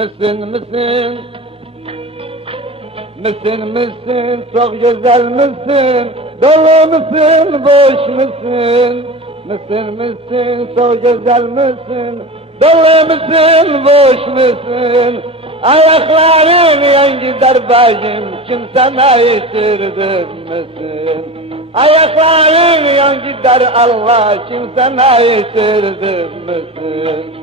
Mısın mısın? Mısın mısın? Çok güzel misin? Dolu musun? Boş musun? Mısın mısın? Çok güzel misin? Dolu musun? Boş musun? Ayakların yan gider bacım, kimsene yitirdin misin? Ayakların yan gider Allah, kimsene yitirdin misin?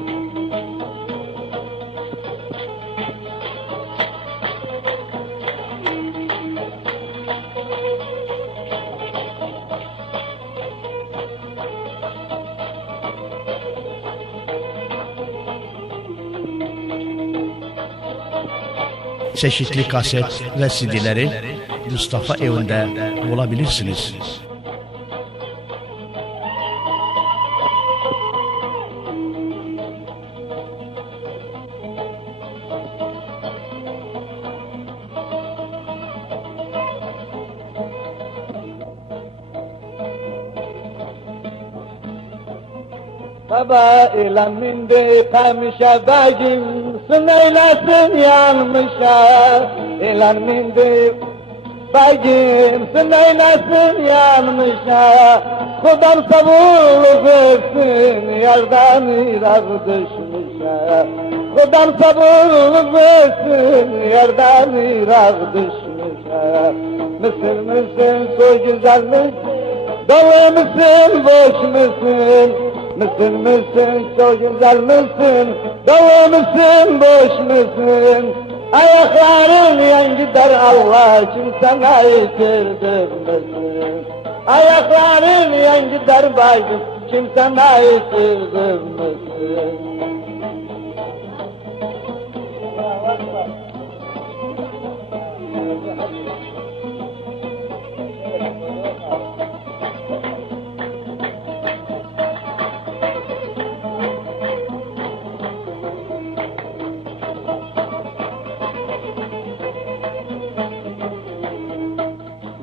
Çeşitli kaset ve CD'leri Mustafa evinde bulabilirsiniz. Baba ile mindi kamışa bacım, sınaylasın yanmışa. İle mindi bacım, sınaylasın yanmışa. Kudam sabırlık etsin, yardan iraz düşmüşe. Kudam sabırlık etsin, yardan iraz düşmüşe. Mısır mısın, su güzel misin? Dolu musun, boş musun? Mısın mısın, çok güzel misin? Dolu musun, boş musun? Ayakların yan gider Allah, kimsene yitirdin misin? Ayakların yan gider bacım, kimsene yitirdin misin?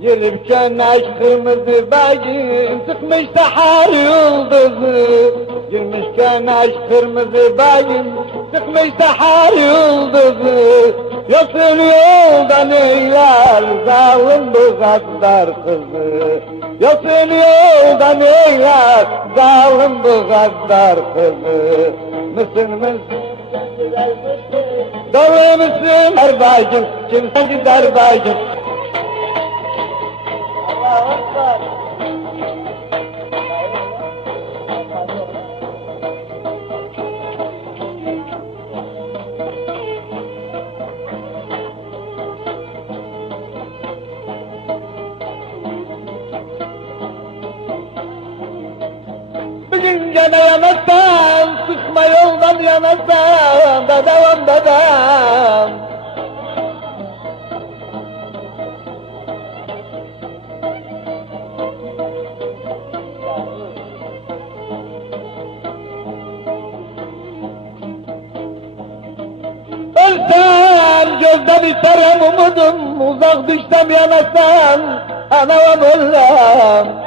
Gelip könaş kırmızı bacım, sıkmış sahar yıldızı. Girmiş könaş kırmızı bacım, sıkmış sahar yıldızı. Yoksun yoldan eyler, zalim bu gaddar kızı. Yoksun yoldan eyler, zalim bu gaddar kızı. Mısın mısın? Dolu musun her bacım, kimse gider bacım. Bugün gene yanarsan, sıkma yoldan yanarsan, dadam dadam. Ölsem gözde biterim umudum, uzak düşsem yanasam, anam Allah'ım.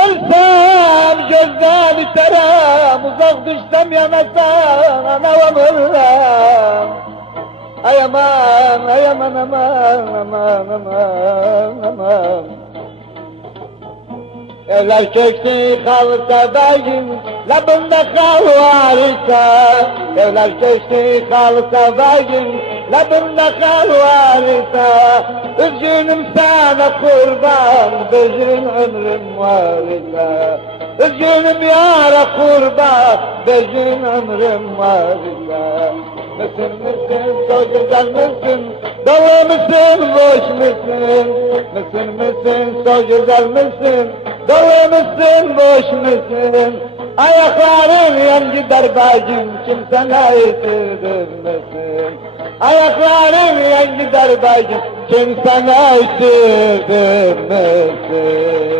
Ölsem gözden biterim, uzak düşsem yanasam, anam Allah'ım. Ay aman, ay aman, aman, aman, aman, aman. Evler köşkü kalırsa bacım, labında kal varsa. Evler köşkü kalırsa bacım, labında kal varsa. Üzgünüm sana kurban, bezin ömrüm varsa. Üzgünüm yara kurban, bezin ömrüm varsa. Mısın mısın, çok güzel misin? Dolu musun, boş musun? Mısın mısın, çok güzel misin? Dolu musun, boş musun? Ayakların yan gider bacım, kimsene yitirdin misin? Ayakların yan gider bacım, kim sana üstürdü mısın?